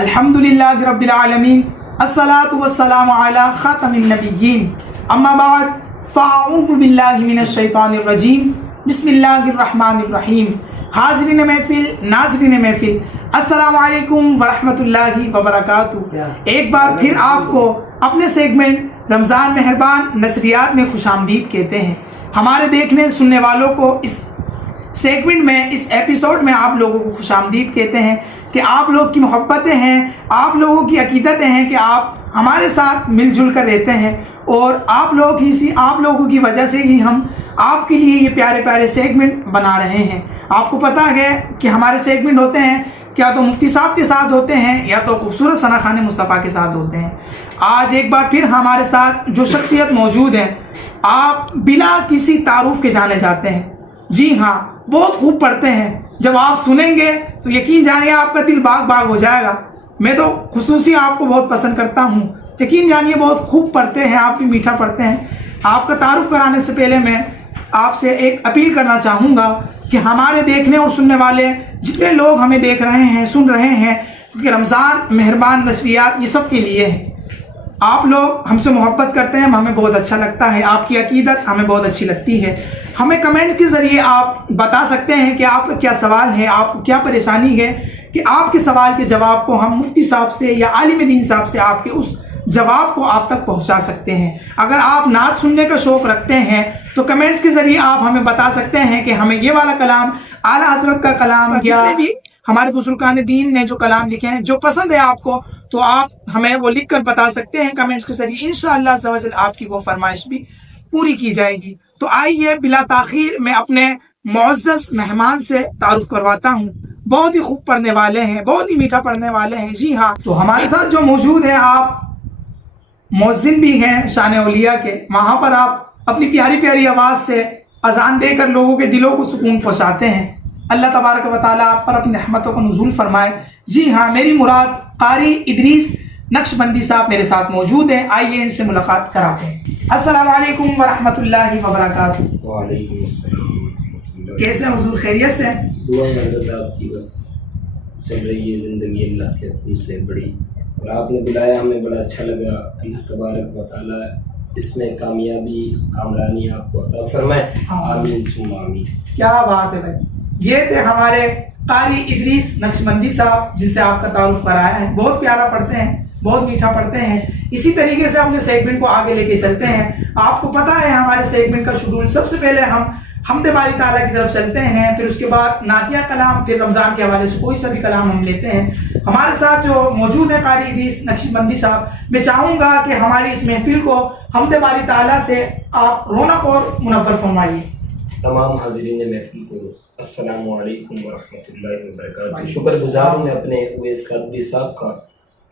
الحمدللہ رب العالمین الصلاۃ والسلام علی خاتم النبیین اما بعد فاعوذ باللہ من الشیطان الرجیم بسم اللہ الرحمن الرحیم۔ حاضرین محفل، ناظرین محفل، السلام علیکم ورحمۃ اللہ وبرکاتہ۔ ایک بار پھر آپ کو اپنے سیگمنٹ رمضان مہربان نشریات میں خوش آمدید کہتے ہیں۔ ہمارے دیکھنے سننے والوں کو اس سیگمنٹ میں، اس ایپیسوڈ میں آپ لوگوں کو خوش آمدید کہتے ہیں کہ آپ لوگ کی محبتیں ہیں، آپ لوگوں کی عقیدتیں ہیں کہ آپ ہمارے ساتھ مل جل کر رہتے ہیں، اور آپ لوگوں کی وجہ سے ہی ہم آپ کے لیے یہ پیارے پیارے سیگمنٹ بنا رہے ہیں۔ آپ کو پتہ ہے کہ ہمارے سیگمنٹ ہوتے ہیں کیا تو مفتی صاحب کے ساتھ ہوتے ہیں یا تو خوبصورت ثنا خان مصطفیٰ کے ساتھ ہوتے ہیں۔ آج ایک بار پھر ہمارے ساتھ جو شخصیت موجود ہے، آپ بلا کسی تعارف کے جانے جاتے ہیں۔ جی ہاں، بہت خوب پڑھتے ہیں۔ جب آپ سنیں گے تو یقین جانیے آپ کا دل باغ باغ ہو جائے گا۔ میں تو خصوصی آپ کو بہت پسند کرتا ہوں، یقین جانیے بہت خوب پڑھتے ہیں، آپ بھی میٹھا پڑھتے ہیں۔ آپ کا تعارف کرانے سے پہلے میں آپ سے ایک اپیل کرنا چاہوں گا کہ ہمارے دیکھنے اور سننے والے جتنے لوگ ہمیں دیکھ رہے ہیں، سن رہے ہیں، کیونکہ رمضان مہربان نشریات یہ سب کے لیے ہے۔ آپ لوگ ہم سے محبت کرتے ہیں، ہمیں بہت اچھا لگتا ہے، آپ کی عقیدت ہمیں بہت اچھی لگتی ہے۔ ہمیں کمنٹ کے ذریعے آپ بتا سکتے ہیں کہ آپ کا کیا سوال ہے، آپ کو کیا پریشانی ہے، کہ آپ کے سوال کے جواب کو ہم مفتی صاحب سے یا عالم دین صاحب سے آپ کے اس جواب کو آپ تک پہنچا سکتے ہیں۔ اگر آپ نعت سننے کا شوق رکھتے ہیں تو کمنٹس کے ذریعے آپ ہمیں بتا سکتے ہیں کہ ہمیں یہ والا کلام، اعلیٰ حضرت کا کلام، یا بھی ہمارے بزرگان دین نے جو کلام لکھے ہیں جو پسند ہے آپ کو، تو آپ ہمیں وہ لکھ کر بتا سکتے ہیں کمنٹس کے ذریعے۔ انشاءاللہ عز و جل آپ کی وہ فرمائش بھی پوری کی جائے گی۔ تو آئیے بلا تاخیر میں اپنے معزز مہمان سے تعارف کرواتا ہوں۔ بہت ہی خوب پڑھنے والے ہیں، بہت ہی میٹھا پڑھنے والے ہیں۔ جی ہاں، تو ہمارے ساتھ جو موجود ہیں، آپ مؤذن بھی ہیں شان اولیاء کے، وہاں پر آپ اپنی پیاری پیاری آواز سے اذان دے کر لوگوں کے دلوں کو سکون پہنچاتے ہیں۔ اللہ تبارک و تعالیٰ آپ پر اپنی رحمتوں کو نزول فرمائے۔ جی ہاں، میری مراد قاری ادریس نقشبندی صاحب میرے ساتھ موجود ہیں، آئیے ان سے ملاقات کراتے ہیں۔ السلام علیکم ورحمۃ اللہ وبرکاتہ۔ وعلیکم السلام ورحمۃ اللہ۔ کیسے ہیں حضور؟ خیریت سے؟ دعا مدد آپ کی، بس چل رہی ہے زندگی اللہ کے حکم سے بڑی، اور آپ نے بلایا ہمیں بڑا اچھا لگا۔ اللہ تبارک و تعالیٰ اس میں کامیابی کامرانی آپ کو عطا فرمائے، آمین ثم آمین۔ کیا بات ہے بھائی، یہ تھے ہمارے قاری ادریس نقشبندی صاحب جس سے آپ کا تعارف کرایا ہے۔ بہت پیارا پڑھتے ہیں، بہت میٹھا پڑھتے ہیں۔ اسی طریقے سے اپنے سیگمنٹ کو آگے لے کے چلتے ہیں۔ آپ کو پتہ ہے ہمارے سیگمنٹ کا شیڈول، سب سے پہلے ہم حمد باری تعالیٰ کی طرف چلتے ہیں، پھر اس کے بعد نعتیہ کلام، پھر رمضان کے حوالے سے کوئی سا بھی کلام ہم لیتے ہیں۔ ہمارے ساتھ جو موجود ہیں قاری ادریس نقشبندی صاحب، میں چاہوں گا کہ ہماری اس محفل کو حمد باری تعالیٰ سے آپ رونق اور منور فرمائیے۔ تمام حاضرین محفل کو السلام علیکم ورحمۃ اللہ وبرکاتہ۔ شکر گزار ہوں میں اپنے اویس قادری صاحب کا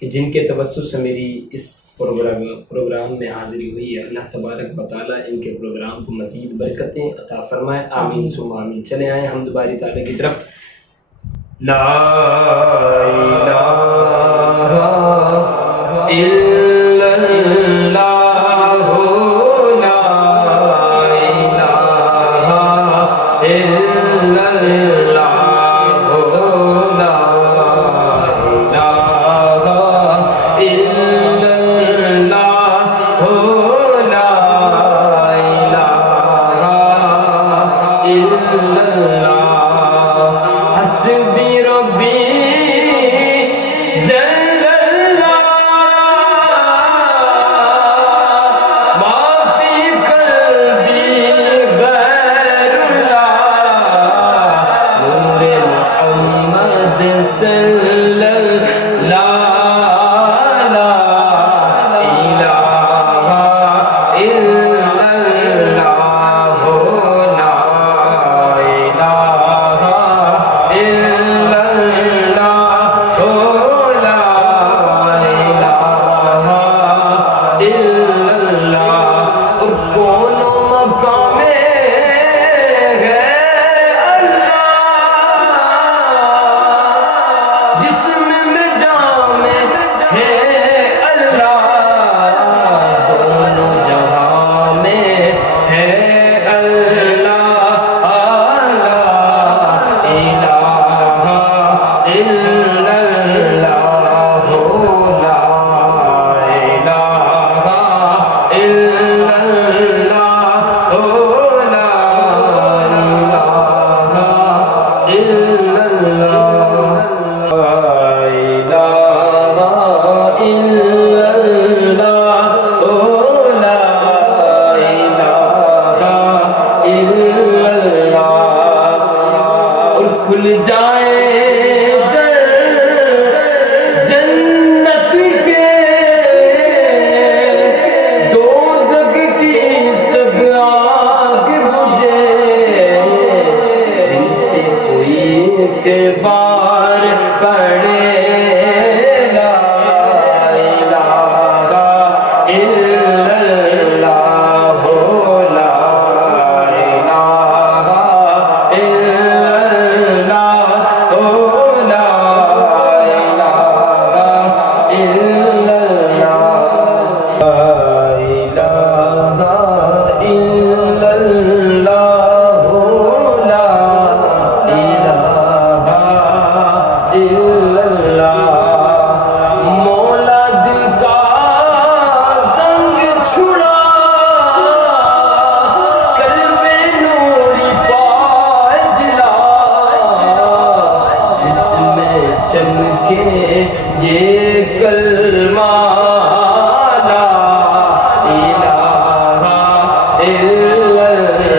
کہ جن کے توسط سے میری اس پروگرام میں حاضری ہوئی ہے۔ اللہ تبارک و تعالیٰ ان کے پروگرام کو مزید برکتیں عطا فرمائے، آمین ثم آمین۔ چلے آئیں حمد باری تعالیٰ کی طرف۔ لا الہ الا اللہ، لا الہ الا اللہ، یہ کلمہ لا الہ الا اللہ لا الہ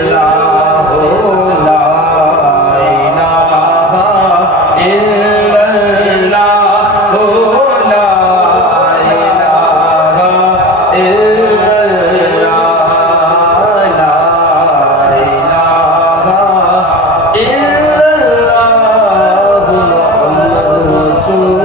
الا اللہ لا الہ الا اللہ لا الہ الا اللہ محمد رسول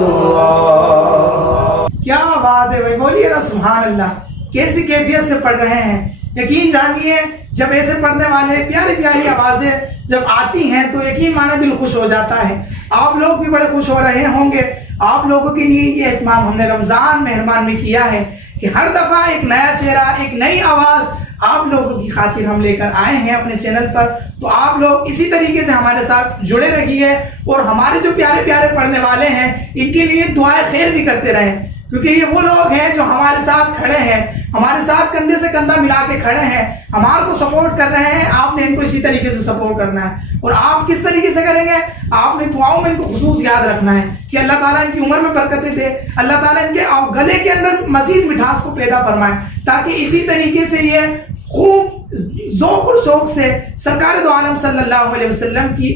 اللہ۔ کیا بات ہے بھائی، بولیے نا سبحان اللہ، کیسی کیفیت سے پڑھ رہے ہیں۔ یقین جانیے جب ایسے پڑھنے والے پیاری پیاری آوازیں جب آتی ہیں تو یقین مانا دل خوش ہو جاتا ہے۔ آپ لوگ بھی بڑے خوش ہو رہے ہوں گے۔ آپ لوگوں کے لیے یہ اہتمام ہم نے رمضان مہربان میں کیا ہے کہ ہر دفعہ ایک نیا چہرہ، ایک نئی آواز آپ لوگوں کی خاطر ہم لے کر آئے ہیں اپنے چینل پر۔ تو آپ لوگ اسی طریقے سے ہمارے ساتھ جڑے رہیے اور ہمارے جو پیارے پیارے پڑھنے والے ہیں ان کے لیے دعائیں خیر بھی کرتے رہیں، کیونکہ یہ وہ لوگ ہیں جو ہمارے ساتھ کھڑے ہیں، ہمارے ساتھ کندھے سے کندھا ملا کے کھڑے ہیں، ہمارے کو سپورٹ کر رہے ہیں۔ آپ نے ان کو اسی طریقے سے سپورٹ کرنا ہے، اور آپ کس طریقے سے کریں گے؟ آپ نے دعاؤں میں ان کو خصوص یاد رکھنا ہے کہ اللہ تعالیٰ ان کی عمر میں برکتیں دے، اللہ تعالیٰ ان کے گلے کے اندر مزید مٹھاس کو پیدا فرمائے، تاکہ اسی طریقے سے یہ خوب ذوق اور شوق سے سرکار دو عالم صلی اللہ علیہ وسلم کی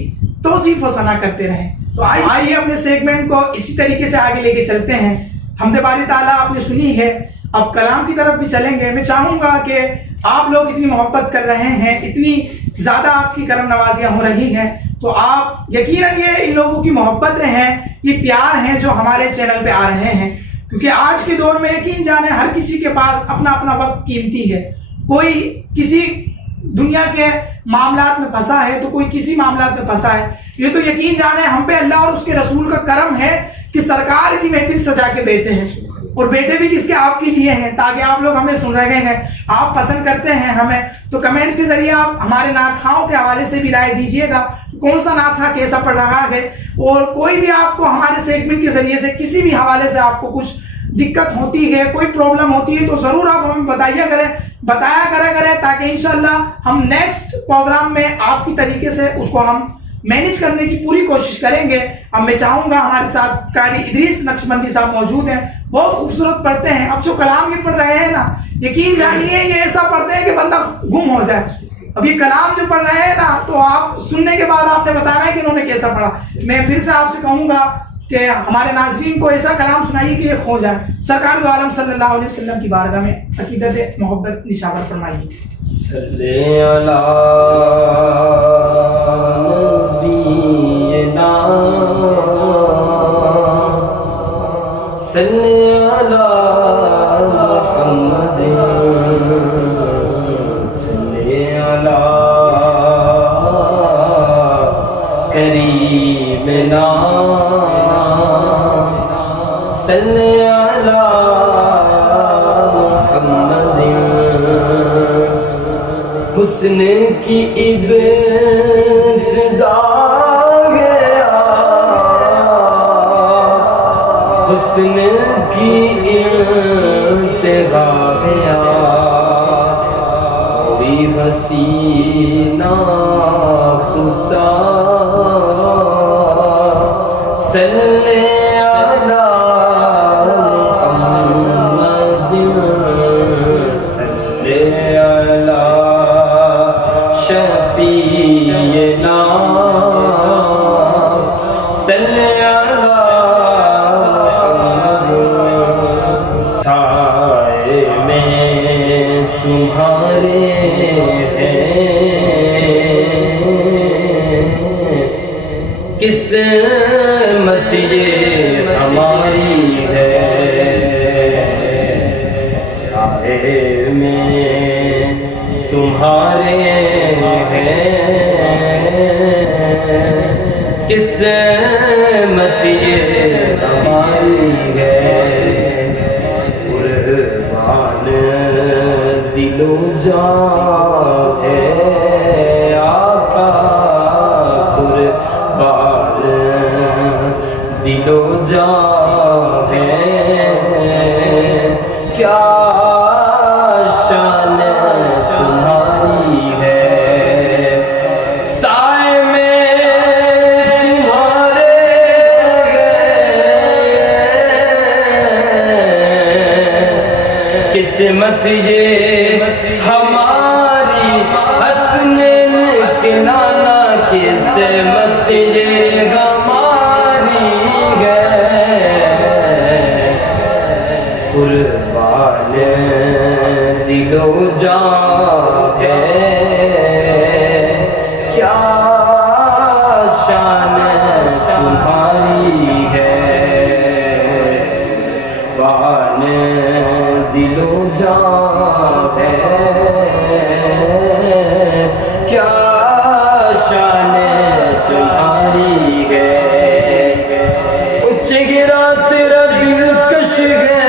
توصیف و ثنا کرتے رہیں۔ تو آئیے اپنے سیگمنٹ کو اسی طریقے سے آگے لے کے چلتے ہیں۔ حمد باری تعالیٰ آپ نے سنی ہے، اب کلام کی طرف بھی چلیں گے۔ میں چاہوں گا کہ آپ لوگ اتنی محبت کر رہے ہیں، اتنی زیادہ آپ کی کرم نوازیاں ہو رہی ہیں، تو آپ یقیناً یہ ان لوگوں کی محبتیں ہیں، یہ پیار ہیں جو ہمارے چینل پہ آ رہے ہیں، کیونکہ آج کے دور میں یقین جانے ہر کسی کے پاس اپنا اپنا وقت قیمتی ہے۔ کوئی کسی دنیا کے معاملات میں پھنسا ہے تو کوئی کسی معاملات میں پھنسا ہے۔ یہ تو یقین جانے ہم پہ اللہ اور اس کے رسول کا کرم ہے کہ سرکار کی محفل سجا کے بیٹھے ہیں، اور بیٹے بھی کس کے؟ آپ کے لیے ہیں، تاکہ آپ لوگ ہمیں سن رہے ہیں، آپ پسند کرتے ہیں ہمیں، تو کمنٹس کے ذریعے آپ ہمارے نعت خواہوں کے حوالے سے بھی رائے دیجیے گا، کون سا نعت خواہ کیسا پڑھ رہا ہے، اور کوئی بھی آپ کو ہمارے سیگمنٹ کے ذریعے سے کسی بھی حوالے سے آپ کو کچھ دقت ہوتی ہے، کوئی پرابلم ہوتی ہے، تو ضرور آپ ہمیں بتایا کریں تاکہ انشاءاللہ ہم نیکسٹ پروگرام میں آپ کی طریقے سے اس کو ہم مینیج کرنے کی پوری کوشش کریں گے۔ اب میں چاہوں گا ہمارے ساتھ قاری ادریس نقشبندی صاحب موجود ہیں، بہت خوبصورت پڑھتے ہیں۔ اب جو کلام یہ پڑھ رہے ہیں نا، یقین جانیے یہ ایسا پڑھتے ہیں کہ بندہ گم ہو جائے۔ اب یہ کلام جو پڑھ رہے ہیں نا، تو آپ سننے کے بعد آپ نے بتانا ہے کہ انہوں نے کیسا پڑھا۔ میں پھر سے آپ سے کہوں گا کہ ہمارے ناظرین کو ایسا کلام سنائیے کہ یہ کھو جائے۔ سرکار دو عالم صلی اللہ علیہ وسلم کی بارگاہ میں عقیدت محبت نشاور فرمائیے۔ صلی علی نبینا صلی علی محمد صلی علی کریمنا صلی علی محمد حسن کی ابتدا گیا حسن کی ابتدا گیا کوئی حسینہ خسا صلی علی محمد صلی علی شفیعنا صلی علی محمد سائے میں تمہارے قسمت یہ ہماری ہے سائے میں تمہارے قسمت یہ ہماری ہے قربان دل و جان ہے آقا قربان دل و جان ہے کیا شان تمہاری ہے سائے میں تمہارے قسمت یہ ہماری حسنین کے نانا قسمت یہ ہماری ہے قربان دل و جان ہے کیا شان تمہاری ہے قربان دل و جان ہے کیا شان تمہاری ہے اچ گرا تیرا دل کش ہے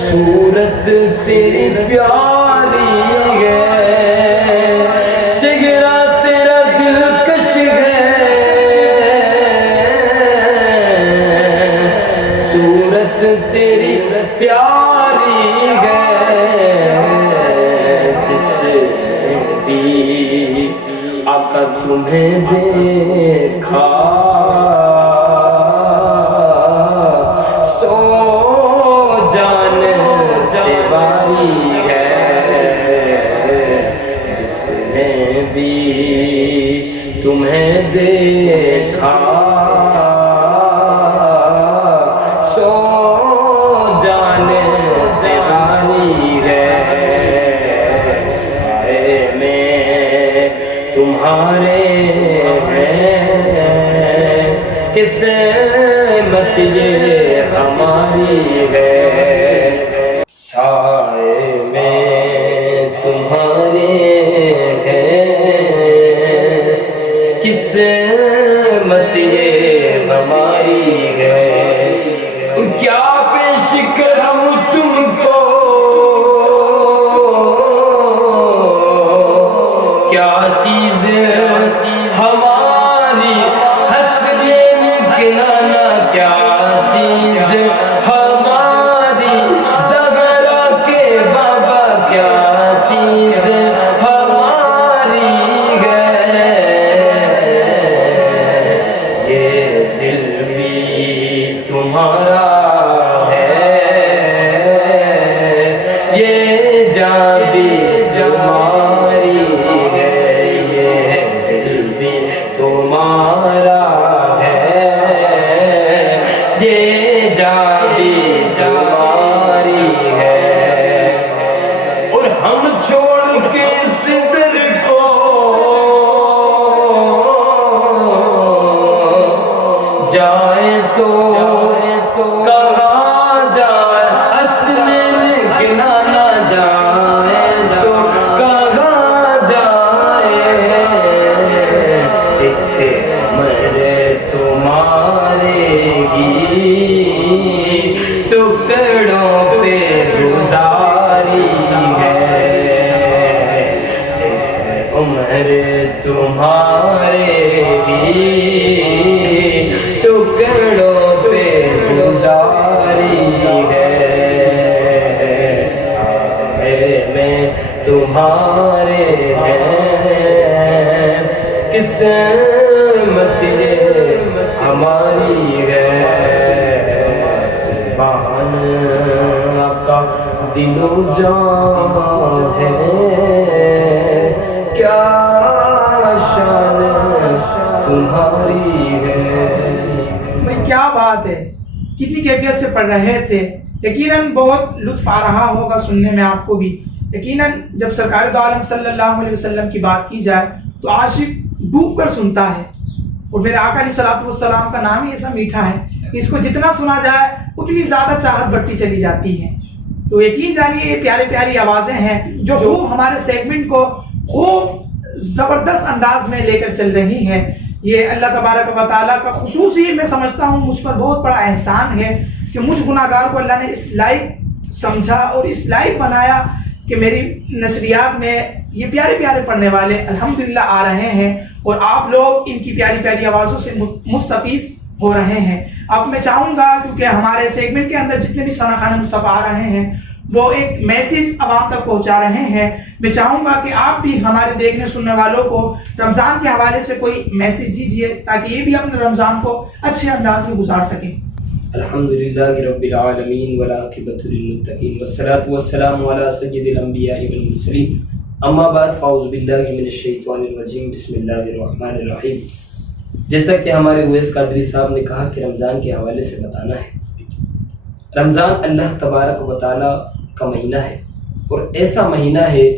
صورت تیری پیاری ہے چگرا تیرا دل کش ہے صورت تیری پیاری ہے جس بھی آقا تمہیں دیکھا سو جان سے باری ہے جس نے بھی تمہیں دیکھا سو جان سے باری ہے سائے میں تمہارے ہیں قسمت یہ ہماری ہے سائے میں تمہارے ہیں قسمت یہ ہماری ہے کیا پیش کروں تم کو کیا چیز ہماری حسنین کے نانا کیا چیز ہماری زہرا کے بابا کیا چیز ہماری ہے یہ دل بھی تمہارا ہے یہ جان بھی تمہاری ہے یہ دل بھی تمہارا ہے یہ جان بھی تمہاری ہے اور ہم چھوڑ کے اس در کو جائیں تو کہاں جائیں حسنین کے نانا جائیں تو کہاں جائیں ایک عمر تمہارے ہی ٹکڑوں پہ گزاری ہے ایک عمر تمہارے ہی ٹکڑوں پہ گزاری ہے سائے میں تمہارے ہیں قسمت یہ ہماری ہے قربان آقا دل و جان ہے کیا شان تمہاری ہے میں کیا بات ہے، کتنی کیفیت سے پڑھ رہے تھے. یقیناً بہت لطف آ رہا ہوگا سننے میں آپ کو بھی. یقیناً جب سرکار دو عالم صلی اللہ علیہ وسلم کی بات کی جائے تو عاشق ڈوب کر سنتا ہے، اور میرے آقا علیہ الصلوۃ والسلام کا نام ہی ایسا میٹھا ہے کہ اس کو جتنا سنا جائے اتنی زیادہ چاہت بڑھتی چلی جاتی ہے. تو یقین جانیے یہ پیاری پیاری آوازیں ہیں جو خوب ہمارے سیگمنٹ کو خوب زبردست انداز میں لے کر چل رہی ہیں. یہ اللہ تبارک و تعالیٰ کا خصوصی میں سمجھتا ہوں مجھ پر بہت بڑا احسان ہے کہ مجھ گناہ گار کو اللہ نے اس لائق سمجھا اور اس لائق بنایا کہ میری نشریات میں یہ پیارے پیارے پڑھنے والے الحمدللہ آ رہے ہیں اور آپ لوگ ان کی پیاری پیاری آوازوں سے مستفیض ہو رہے ہیں. اب میں چاہوں گا کیونکہ ہمارے سیگمنٹ کے اندر جتنے بھی ثنا خوان مصطفیٰ آ رہے ہیں وہ ایک میسیج عوام تک پہنچا رہے ہیں. میں چاہوں گا کہ آپ بھی ہمارے دیکھنے سننے والوں کو رمضان کے حوالے سے کوئی میسیج دیجیے تاکہ یہ بھی اپنے رمضان کو اچھے انداز میں گزار سکیں. الحمدللہ رب العالمین والعاقبۃ للمتقین والصلاۃ والسلام علی سید الانبیاء والمرسلین اما بعد فاعوذ باللہ من الشیطان الرجیم بسم اللہ الرحمن الرحیم۔ جیسا کہ ہمارے اویس قادری صاحب نے کہا کہ رمضان کے حوالے سے بتانا ہے۔ رمضان اللہ تبارک و تعالیٰ کا مہینہ ہے اور ایسا مہینہ ہے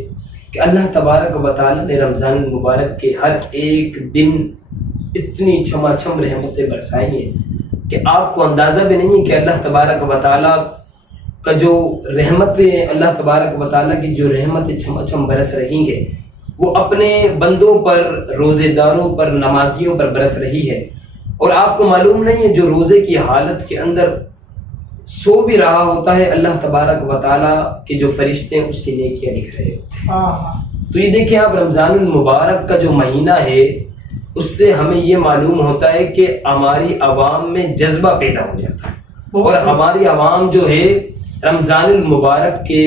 کہ اللہ تبارک و تعالیٰ نے رمضان المبارک کے ہر ایک دن اتنی چھما چھم رحمتیں برسائی ہیں کہ آپ کو اندازہ بھی نہیں ہے کہ اللہ تبارک و تعالیٰ کا جو رحمتیں، اللہ تبارک و تعالیٰ کی جو رحمتیں چھما چھم برس رہی ہیں وہ اپنے بندوں پر، روزے داروں پر، نمازیوں پر برس رہی ہے۔ اور آپ کو معلوم نہیں ہے جو روزے کی حالت کے اندر سو بھی رہا ہوتا ہے، اللہ تبارک و تعالیٰ کے جو فرشتے ہیں اس کی نیکیاں لکھ رہے ہوتے ہیں۔ تو یہ دیکھیں آپ، رمضان المبارک کا جو مہینہ ہے اس سے ہمیں یہ معلوم ہوتا ہے کہ ہماری عوام میں جذبہ پیدا ہو جاتا ہے اور ہماری عوام جو ہے رمضان المبارک کے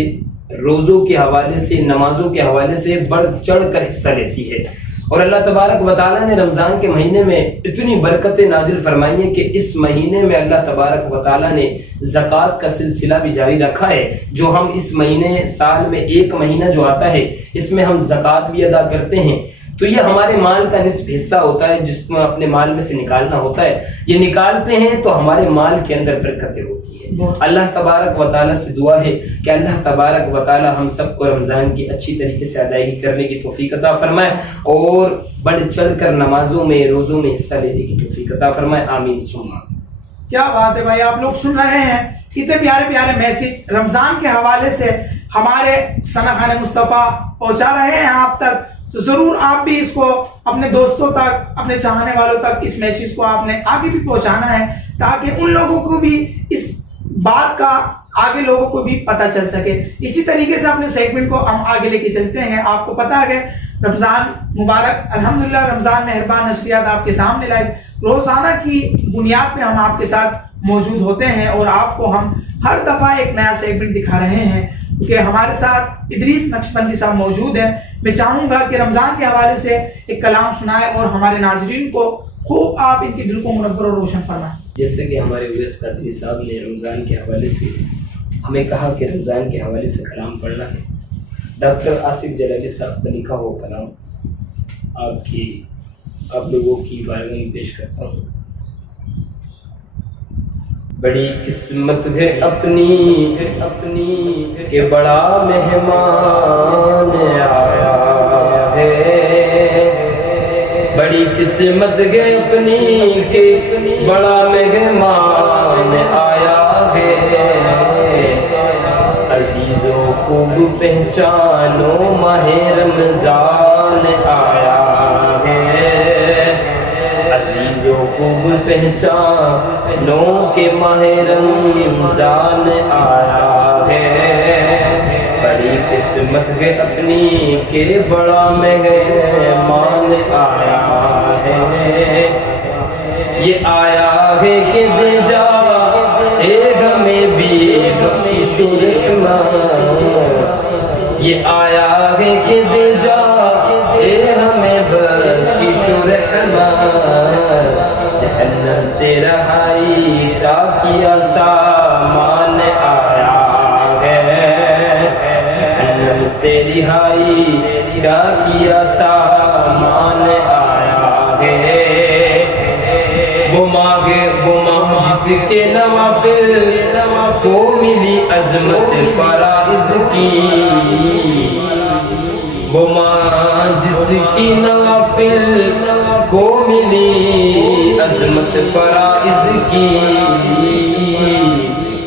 روزوں کے حوالے سے، نمازوں کے حوالے سے بڑھ چڑھ کر حصہ لیتی ہے۔ اور اللہ تبارک و تعالیٰ نے رمضان کے مہینے میں اتنی برکتیں نازل فرمائی ہیں کہ اس مہینے میں اللہ تبارک و تعالیٰ نے زکوٰۃ کا سلسلہ بھی جاری رکھا ہے، جو ہم اس مہینے، سال میں ایک مہینہ جو آتا ہے اس میں ہم زکوٰۃ بھی ادا کرتے ہیں۔ تو یہ ہمارے مال کا نصف حصہ ہوتا ہے جس میں اپنے مال میں سے نکالنا ہوتا ہے، یہ نکالتے ہیں تو ہمارے مال کے اندر برکتیں ہوتی ہیں۔ اللہ تبارک و تعالیٰ سے دعا ہے کہ اللہ تبارک و تعالیٰ ہم سب کو رمضان کی اچھی طریقے سے ادائیگی کرنے کی توفیق عطا فرمائے اور بڑھ چڑھ کر نمازوں میں، روزوں میں حصہ لینے کی توفیق عطا فرمائے، آمین ثم آمین۔ کیا بات ہے بھائی، آپ لوگ سن رہے ہیں کتنے پیارے پیارے میسج رمضان کے حوالے سے ہمارے ثنا خان مصطفیٰ پہنچا رہے ہیں آپ تک۔ تو ضرور آپ بھی اس کو اپنے دوستوں تک، اپنے چاہنے والوں تک اس میسج کو آپ نے آگے بھی پہنچانا ہے تاکہ ان لوگوں کو بھی اس بات کا آگے لوگوں کو بھی پتہ چل سکے۔ اسی طریقے سے اپنے سیگمنٹ کو ہم آگے لے کے چلتے ہیں۔ آپ کو پتہ ہے کہ رمضان مبارک، الحمدللہ رمضان مہربان نشریات آپ کے سامنے لائے، روزانہ کی بنیاد پہ ہم آپ کے ساتھ موجود ہوتے ہیں اور آپ کو ہم ہر دفعہ ایک نیا سیگمنٹ دکھا رہے ہیں کہ ہمارے ساتھ ادریس نقشبندی صاحب موجود ہیں۔ میں چاہوں گا کہ رمضان کے حوالے سے ایک کلام سنائے اور ہمارے ناظرین کو خوب آپ ان کے دل کو منور اور روشن فرمائیں۔ جیسے کہ ہمارے اویس قادری صاحب نے رمضان کے حوالے سے ہمیں کہا کہ رمضان کے حوالے سے کلام پڑھنا ہے، ڈاکٹر آصف جلالی صاحب کا لکھا ہوا کلام آپ لوگوں کی بارگاہ میں پیش کرتا ہوں۔ بڑی قسمت ہے اپنی کہ بڑا مہمان آیا ہے، بڑی قسمت ہے اپنی کہ بڑا مہمان آیا ہے، عزیز و خوب پہچانو ماہ رمضان آیا ہے، عزیز و خوب پہچانو کہ ماہ رمضان آیا ہے، بڑی قسمت ہے اپنی کہ بڑا مہمان آیا ہے، یہ آیا ہے کہ دے جا اے ہمیں بھی بخشش و رحمت، یہ آیا ہے کہ دے جا اے ہمیں بخشش و رحمت، جہنم سے رہائی کا کیا سامان آیا ہے، جہنم سے رہائی کا کیا سامان آیا ہے، وہ ماہ جس کے نوافل کو ملی عظمت فرائض کی، وہ ماہ جس کی نوافل کو ملی عظمت فرائض کی،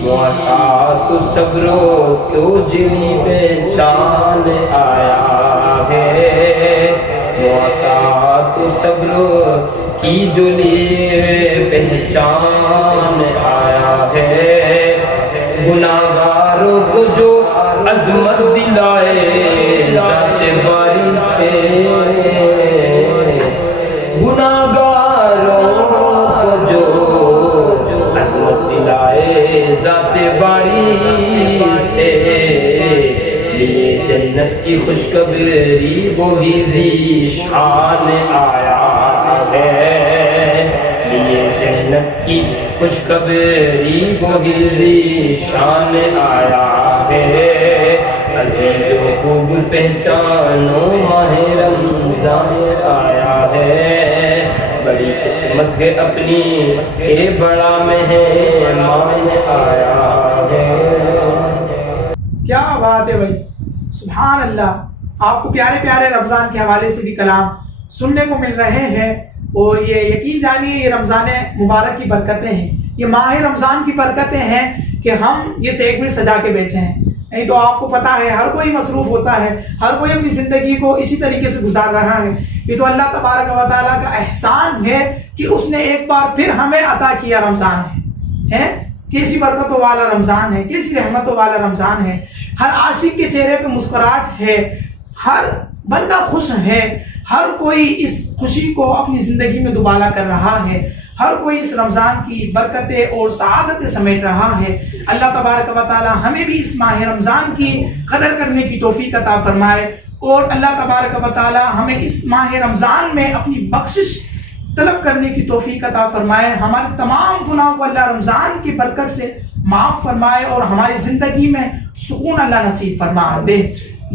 مواسات و صبر و توجنی پہچان آیا ہے، مواسات و صبر کی جلی پہچان آیا ہے، گناہگاروں کو جو عظمت دلائے ذات باری سے، گناہگاروں کو جو عظمت دلائے ذات باری سے، لیے جنت کی خوشخبری وہی ذی شان آیا ہے، لیے جنت کی خوشخبری وہی ذیشان آیا ہے، عزیز و خوب پہچانو ماہ رمضان آیا ہے، بڑی قسمت ہے اپنی کہ بڑا مہمان آیا ہے۔ کیا بات ہے بھائی، سبحان اللہ۔ آپ کو پیارے پیارے رمضان کے حوالے سے بھی کلام سننے کو مل رہے ہیں، اور یہ یقین جانیے یہ رمضان مبارک کی برکتیں ہیں، یہ ماہ رمضان کی برکتیں ہیں کہ ہم یہ سیگمنٹ سجا کے بیٹھے ہیں۔ نہیں تو آپ کو پتا ہے ہر کوئی مصروف ہوتا ہے، ہر کوئی اپنی زندگی کو اسی طریقے سے گزار رہا ہے۔ یہ تو اللہ تبارک و تعالیٰ کا احسان ہے کہ اس نے ایک بار پھر ہمیں عطا کیا رمضان ہے، کیسی برکتوں والا رمضان ہے، کیسی رحمتوں والا رمضان ہے۔ ہر عاشق کے چہرے پہ مسکراہٹ ہے، ہر بندہ خوش ہے، ہر کوئی اس خوشی کو اپنی زندگی میں دوبالا کر رہا ہے، ہر کوئی اس رمضان کی برکتیں اور سعادتیں سمیٹ رہا ہے۔ اللہ تبارک و تعالی ہمیں بھی اس ماہ رمضان کی قدر کرنے کی توفیق عطا فرمائے، اور اللہ تبارک و تعالی ہمیں اس ماہ رمضان میں اپنی بخشش طلب کرنے کی توفیق عطا فرمائے، ہمارے تمام گناہوں کو اللہ رمضان کی برکت سے معاف فرمائے، اور ہماری زندگی میں سکون اللہ نصیب فرما دے۔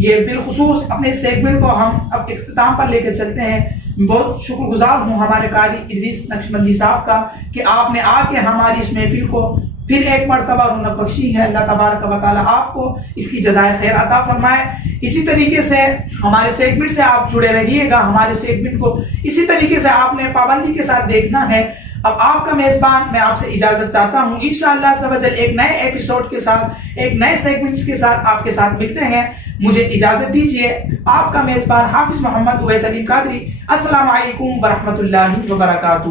یہ بالخصوص اپنے سیگمنٹ کو ہم اب اختتام پر لے کے چلتے ہیں۔ بہت شکر گزار ہوں ہمارے قاری ادریس نقشبندی صاحب کا کہ آپ نے آ کے ہماری اس محفل کو پھر ایک مرتبہ رونق بخشی ہے۔ اللہ تبارک و تعالیٰ آپ کو اس کی جزائے خیر عطا فرمائے۔ اسی طریقے سے ہمارے سیگمنٹ سے آپ جڑے رہیے گا، ہمارے سیگمنٹ کو اسی طریقے سے آپ نے پابندی کے ساتھ دیکھنا ہے۔ اب آپ کا میزبان میں آپ سے اجازت چاہتا ہوں، انشاءاللہ عز و جل ایک نئے ایپیسوڈ کے ساتھ، ایک نئے سیگمنٹس کے ساتھ آپ کے ساتھ ملتے ہیں۔ مجھے اجازت دیجیے، آپ کا میزبان حافظ محمد اویس علیم قادری۔ السلام علیکم ورحمۃ اللہ وبرکاتہ۔